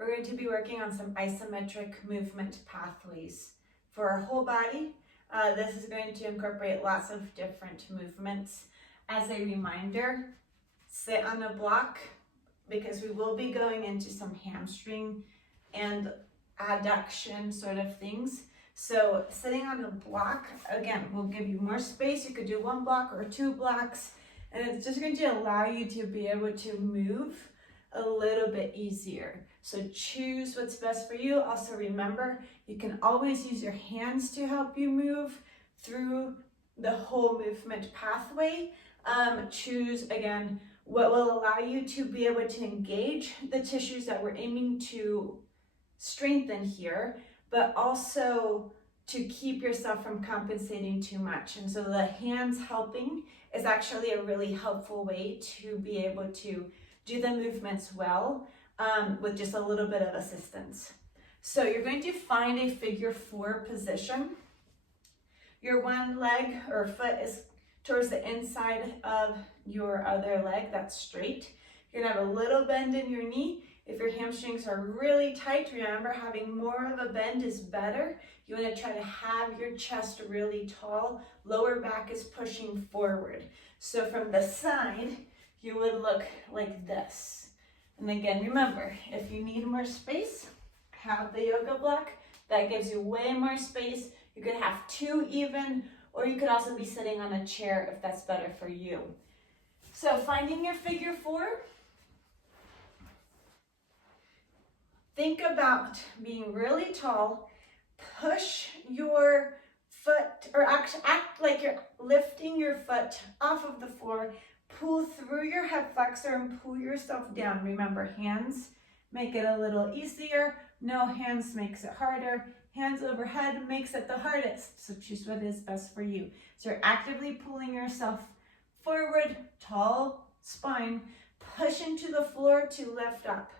we're going to be working on some isometric movement pathways for our whole body. This is going to incorporate lots of different movements. As a reminder, sit on a block because we will be going into some hamstring and adduction sort of things. So sitting on a block, again, will give you more space. You could do one block or two blocks, and it's just going to allow you to be able to move a little bit easier. So choose what's best for you. Also remember, you can always use your hands to help you move through the whole movement pathway. Choose, again, what will allow you to be able to engage the tissues that we're aiming to strengthen here, but also to keep yourself from compensating too much. And so the hands helping is actually a really helpful way to be able to do the movements well with just a little bit of assistance. So you're going to find a figure 4 position. Your one leg or foot is towards the inside of your other leg, that's straight. You're gonna have a little bend in your knee. If your hamstrings are really tight, remember having more of a bend is better. You wanna try to have your chest really tall, lower back is pushing forward. So from the side, you would look like this. And again, remember, if you need more space, have the yoga block. That gives you way more space. You could have 2 even, or you could also be sitting on a chair if that's better for you. So finding your figure 4, think about being really tall, push your foot, or act like you're lifting your foot off of the floor, pull through your hip flexor and pull yourself down. Remember, hands make it a little easier, no hands makes it harder. Hands overhead makes it the hardest, so choose what is best for you. So you're actively pulling yourself forward, tall spine, push into the floor to lift up.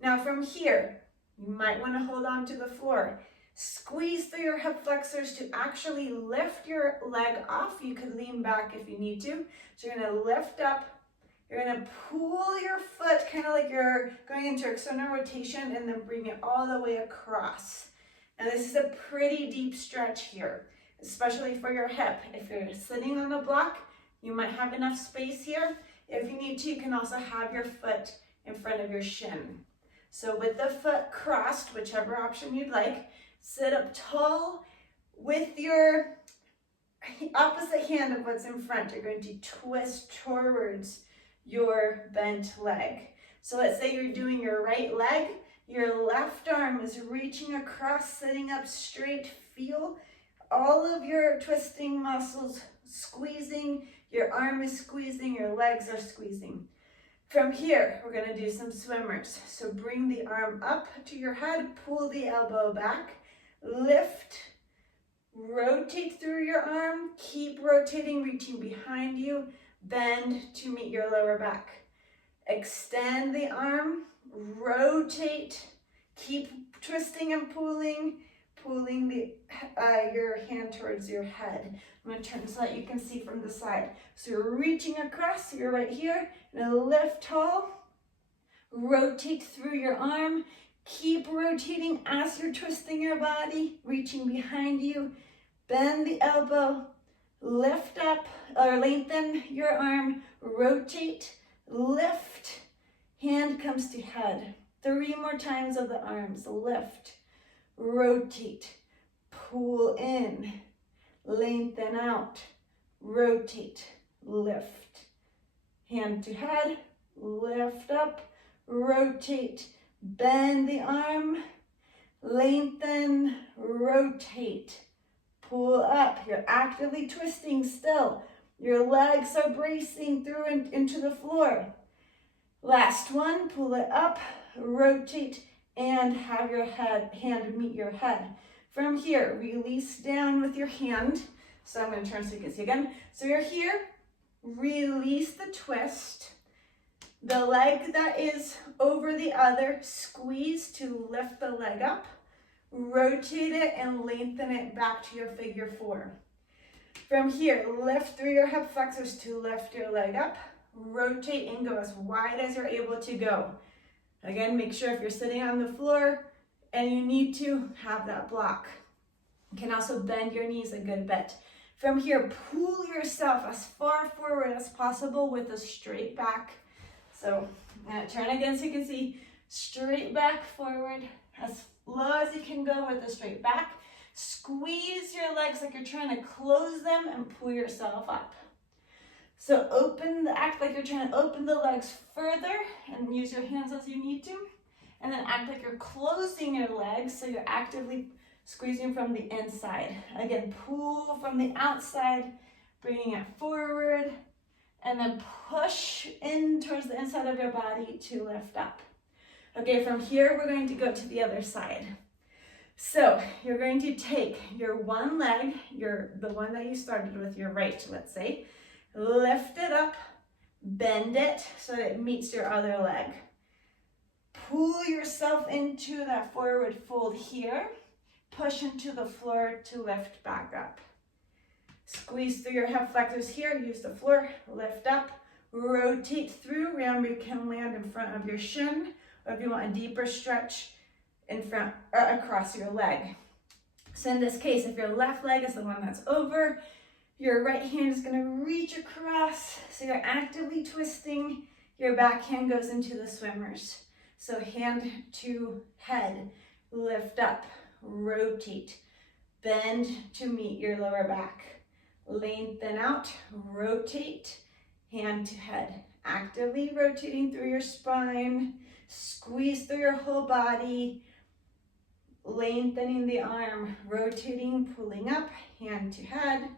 Now from here, you might want to hold on to the floor. Squeeze through your hip flexors to actually lift your leg off. You could lean back if you need to. So you're going to lift up. You're going to pull your foot kind of like you're going into external rotation and then bring it all the way across. And this is a pretty deep stretch here, especially for your hip. If you're sitting on a block, you might have enough space here. If you need to, you can also have your foot in front of your shin. So with the foot crossed, whichever option you'd like, sit up tall with your opposite hand of what's in front. You're going to twist towards your bent leg. So let's say you're doing your right leg. Your left arm is reaching across, sitting up straight. Feel all of your twisting muscles squeezing. Your arm is squeezing, your legs are squeezing. From here, we're going to do some swimmers. So bring the arm up to your head, pull the elbow back, lift, rotate through your arm, keep rotating, reaching behind you, bend to meet your lower back. Extend the arm, rotate, keep twisting and pulling your hand towards your head. I'm going to turn so that you can see from the side. So you're reaching across, you're right here, and lift tall, rotate through your arm, keep rotating as you're twisting your body, reaching behind you, bend the elbow, lift up or lengthen your arm, rotate, lift, hand comes to head. 3 more times of the arms, lift, rotate, pull in, lengthen out, rotate, lift, hand to head, lift up, rotate, bend the arm, lengthen, rotate, pull up. You're actively twisting still. Your legs are bracing through and into the floor. Last one, pull it up, rotate, and have your hand meet your head. From here, release down with your hand. So I'm going to turn so you can see again. So you're here, release the twist. The leg that is over the other, squeeze to lift the leg up, rotate it and lengthen it back to your figure 4. From here, lift through your hip flexors to lift your leg up, rotate and go as wide as you're able to go. Again, make sure if you're sitting on the floor and you need to have that block. You can also bend your knees a good bit. From here, pull yourself as far forward as possible with a straight back. So I'm gonna turn again so you can see straight back forward, as low as you can go with a straight back. Squeeze your legs like you're trying to close them and pull yourself up. So act like you're trying to open the legs further and use your hands as you need to. And then act like you're closing your legs, so you're actively squeezing from the inside. Again, pull from the outside, bringing it forward, and then push in towards the inside of your body to lift up. Okay, from here, we're going to go to the other side. So you're going to take your one leg, the one that you started with, your right, let's say, lift it up, bend it so that it meets your other leg. Pull yourself into that forward fold here. Push into the floor to lift back up. Squeeze through your hip flexors here, use the floor, lift up, rotate through. Remember, you can land in front of your shin, or if you want a deeper stretch, in front or across your leg. So in this case, if your left leg is the one that's over, your right hand is going to reach across, so you're actively twisting. Your back hand goes into the swimmers. So hand to head, lift up, rotate, bend to meet your lower back. Lengthen out, rotate, hand to head. Actively rotating through your spine, squeeze through your whole body, lengthening the arm, rotating, pulling up, hand to head,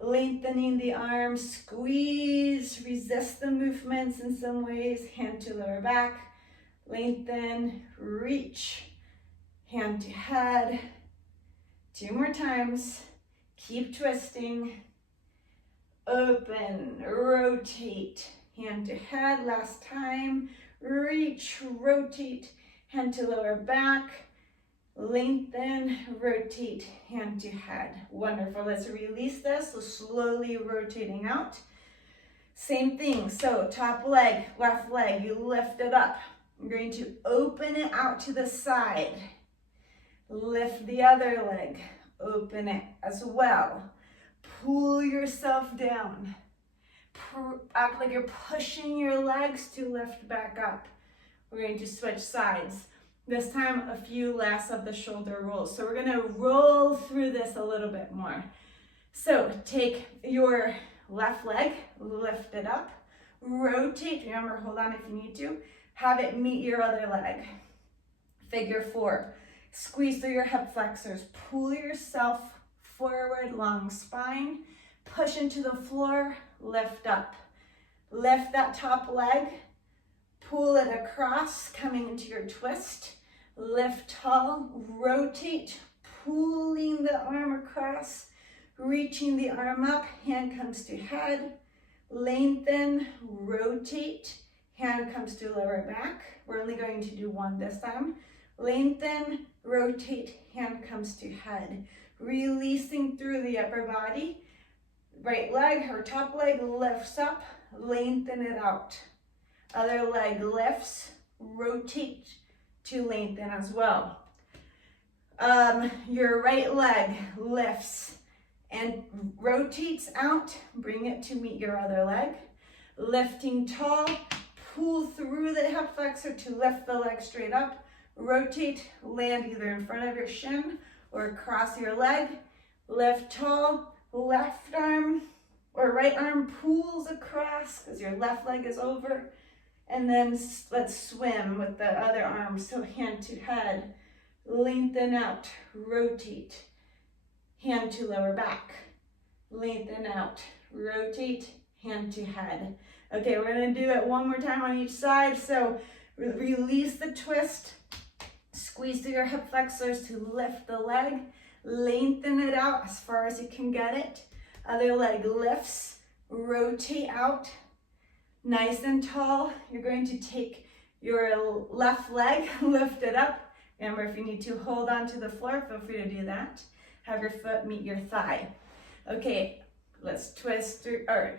lengthening the arm, squeeze, resist the movements in some ways, hand to lower back, lengthen, reach, hand to head. 2 more times. Keep twisting. Open, rotate, hand to head. Last time. Reach, rotate, hand to lower back. Lengthen, rotate, hand to head. Wonderful. Let's release this. So slowly rotating out. Same thing. So top leg, left leg, you lift it up. I'm going to open it out to the side. Lift the other leg. Open it as well. Pull yourself down. Act like you're pushing your legs to lift back up. We're going to switch sides. This time, a few less of the shoulder rolls. So we're going to roll through this a little bit more. So take your left leg, lift it up, rotate. Remember, hold on if you need to. Have it meet your other leg. Figure 4. Squeeze through your hip flexors. Pull yourself forward, long spine. Push into the floor, lift up. Lift that top leg. Pull it across, coming into your twist. Lift tall, rotate, pulling the arm across, reaching the arm up, hand comes to head. Lengthen, rotate, hand comes to lower back. We're only going to do 1 this time. Lengthen, rotate, hand comes to head. Releasing through the upper body. Right leg or top leg lifts up, lengthen it out. Other leg lifts, rotate to lengthen as well. Your right leg lifts and rotates out, bring it to meet your other leg. Lifting tall, pull through the hip flexor to lift the leg straight up. Rotate, land either in front of your shin or across your leg. Lift tall, left arm or right arm pulls across because your left leg is over. And then let's swim with the other arm. So hand to head, lengthen out, rotate, hand to lower back, lengthen out, rotate, hand to head. Okay, we're gonna do it 1 more time on each side. So release the twist, squeeze through your hip flexors to lift the leg, lengthen it out as far as you can get it. Other leg lifts, rotate out, nice and tall. You're going to take your left leg, lift it up. Remember, if you need to hold on to the floor, feel free to do that. Have your foot meet your thigh. Okay, let's twist through, or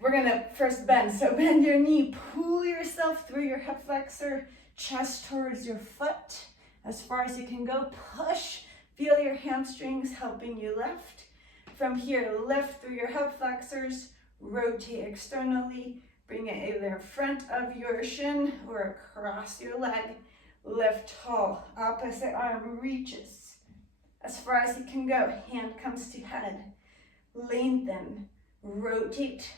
we're gonna first bend. So bend your knee, pull yourself through your hip flexor chest towards your foot as far as you can go. Push, feel your hamstrings helping you lift. From here, lift through your hip flexors, rotate externally, bring it either in front of your shin or across your leg. Lift tall, opposite arm reaches as far as you can go. Hand comes to head, lengthen, rotate,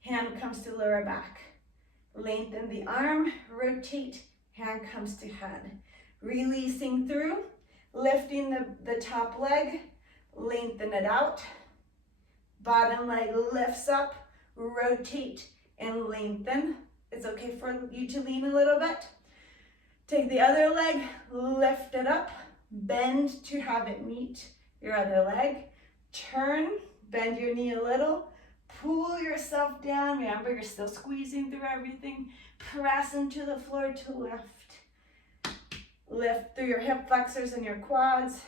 hand comes to lower back. Lengthen the arm, rotate, hand comes to head. Releasing through, lifting the top leg, lengthen it out. Bottom leg lifts up, rotate and lengthen. It's okay for you to lean a little bit. Take the other leg, lift it up, bend to have it meet your other leg. Turn, bend your knee a little, pull yourself down. Remember, you're still squeezing through everything. Press into the floor to lift. Lift through your hip flexors and your quads.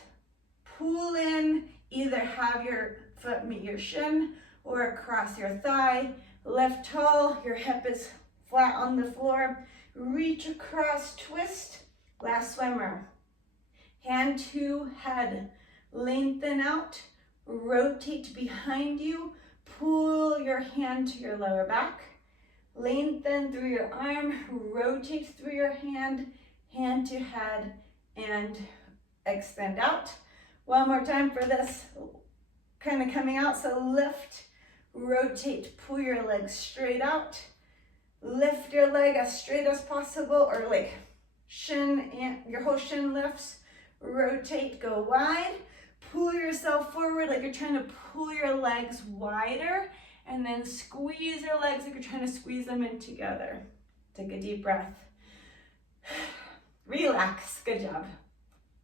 Pull in, either have your foot meet your shin or across your thigh. Lift tall, your hip is flat on the floor. Reach across, twist, last swimmer. Hand to head, lengthen out, rotate behind you, pull your hand to your lower back, lengthen through your arm, rotate through your hand, hand to head, and extend out. One more time for this, kind of coming out, so lift, rotate, pull your legs straight out, lift your leg as straight as possible, or like shin, and your whole shin lifts, rotate, go wide, pull yourself forward like you're trying to pull your legs wider, and then squeeze your legs like you're trying to squeeze them in together. Take a deep breath. Relax, good job.